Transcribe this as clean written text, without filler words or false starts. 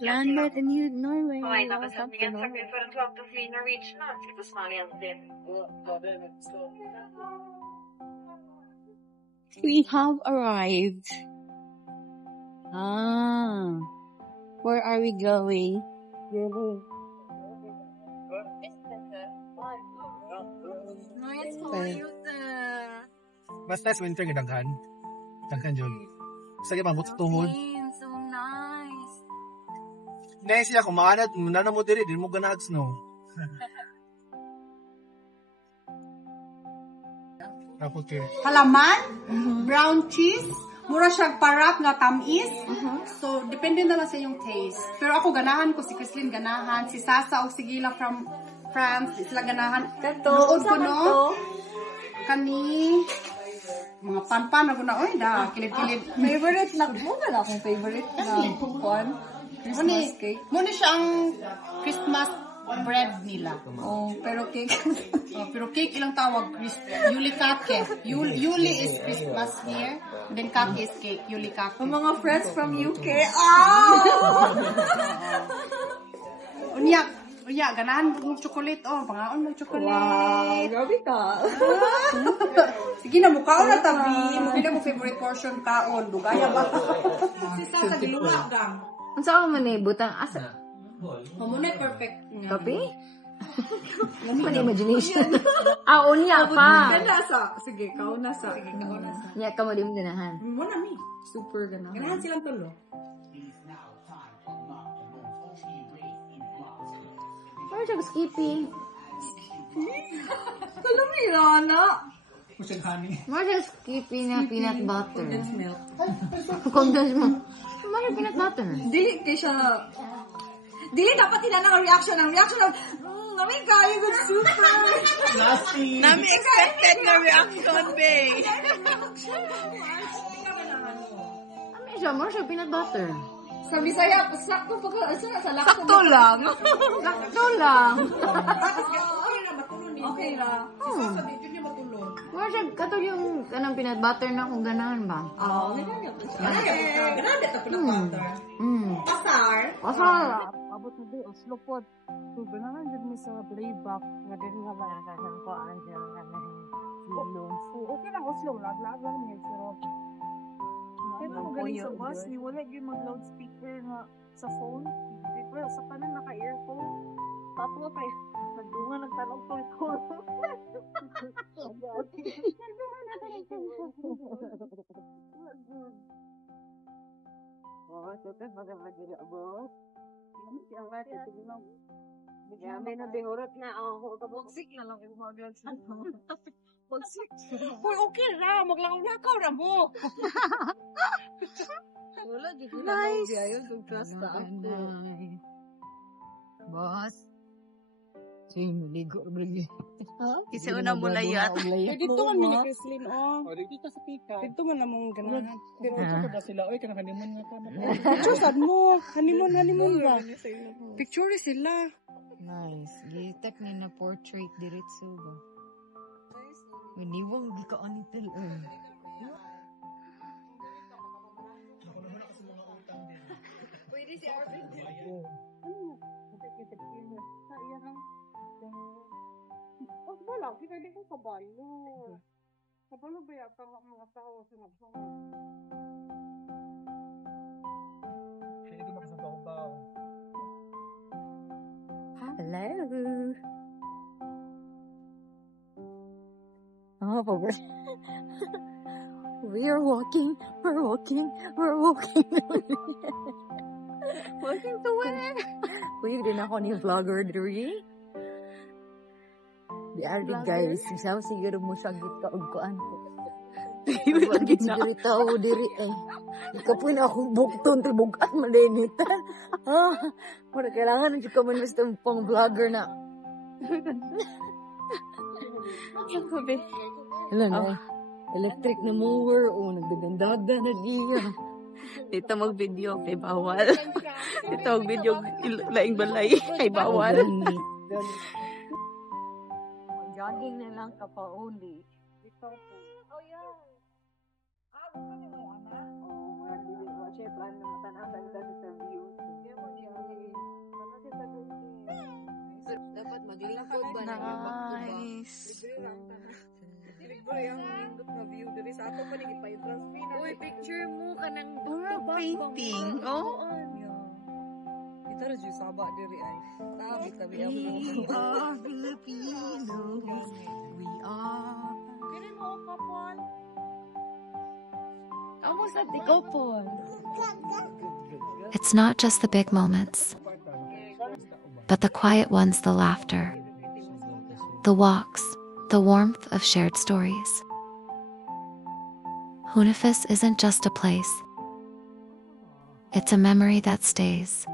landed in Norway. We have arrived. Where are we going? Basta sa winter gidaghan. Daghan jud. Sige pa mo tuhod. So nice. Nice siya kung maanad mo diri, di mo ganahan snow. Okay. Halaman, brown cheese, mura siyang parap nga tamis. So, depende na lang sa yung taste. Pero ako ganahan ko, si Chrislyn ganahan, si Sasa o si Gila from France, sila ganahan. Nood ko, no? Kani, mga pan-pan ako na, oy, da, kilid-kilid. Favorite na, muna na akong favorite na kukuan. Christmas cake. Muna siya ang Christmas bread nila. Oh, pero cake. Pero cake ilang tawag? Yuli kake. Yuli is Christmas here. Then kake is cake. Yuli kake. Ang mga friends from UK. Unya, ganahan mo chocolate. Oh, pangaon mo chocolate. Wow, grabe ka. Sige na, mukhaon na tabi. Mukha mo favorite portion kaon. Dugaya ba? Sisa sa diluwa gang. Ang saan mo na butang asa? Muna perfect. Kape? Ano pa imagination? Unya pa. Kanasa. Sige, kaunasa. Nya ka mo di mo ganahan. Muna mi. Super ganahan. Ganahan silang tulo. Or siya skipping. Kalumira na. Kusang honey. More siya skipping na peanut butter. Condensed milk. Condensed milk. More siya peanut butter. Dili kay siya. Dili dapat tinanang ang reaction. Ang reaction ng, nami kayo good super. Nasty. Nami expected na reaction, babe. Ano siya? More siya peanut butter. Sa Bisaya, sakto pa ka. Sa lakto. Sakto lang. Sakto lang. Okay lang. More siya katol yung kanang peanut butter na kung ganahan ba? Oo, ganahan dito peanut butter. Pasar. Pasar. Abot na di, Oslo po. So, ganahan dyan mi sa playback. Nga din nga malakasan ko ang dyan nga na silong. So, okay lang Oslo. Lag-lag lang niya. Pero kung galing sa bus, ni wala yung mag-loudspeaker nga sa phone. Well, sa kanan naka-earphone. Tato pa nagdungan, nagtanong ko ito. So, ito magandang abot. Ang lahat ito ginaw. Bigyan na bingurot na ako. Kabugsik na lang yung mga sa Bugsik. Uy, okay na. Maglakaw-lakaw na mo. Wala, di ko Nice. Trust ka ako. Boss. Sige, maligo. Kasi una mo layat. Dito man ni Chrislyn, dito sa pika. Dito man namong ganahan. Dito ba sila? Oy, kanang honeymoon nga ka. Picture sad mo. Honeymoon ba? Picture sila. Nice. Gitek ni na portrait diretso ba? Maniwang di ka anitil. Pwede si Arvin. Wala, hindi ko kabalo. Kabalo ba yata ang mga tao sa nagsunod? Kaya ito makasabaw-baw. Hello. Oh, we're walking. Walking to where? Kuya, din ako ni vlogger diri. Di ardi guys, isaw siguro mo sagit ka og kuan ko. Wagit siguro tao diri eh. Ikaw po na akong bukton, tibugan malinitan. Wala kailangan na siya man basta pang vlogger na. Wala na. Electric na mower. Nagdagandagan na niya. Dito mag-video, kay bawal. Dito mag-video, laing balay, kay bawal. Jogging na lang ka pa only. Dito po. Oh, yeah. Ano ka mo, anak? check ano matanasan dati sa view. Hindi mo niya ano siya sa Dapat maglingkod ba na Nice. libre lang ta. Libre ang nindot na view diri sa ato pa ni pa-transfer. Uy, picture mo ka ng Painting. Oh. Ito rin yung saba diri ay. Tabi ako. We are Filipinos. We are. Dili mo kapon. Kamu sa tikopon. It's not just the big moments, but the quiet ones, the laughter, the walks, the warmth of shared stories. Hunafis isn't just a place. It's a memory that stays.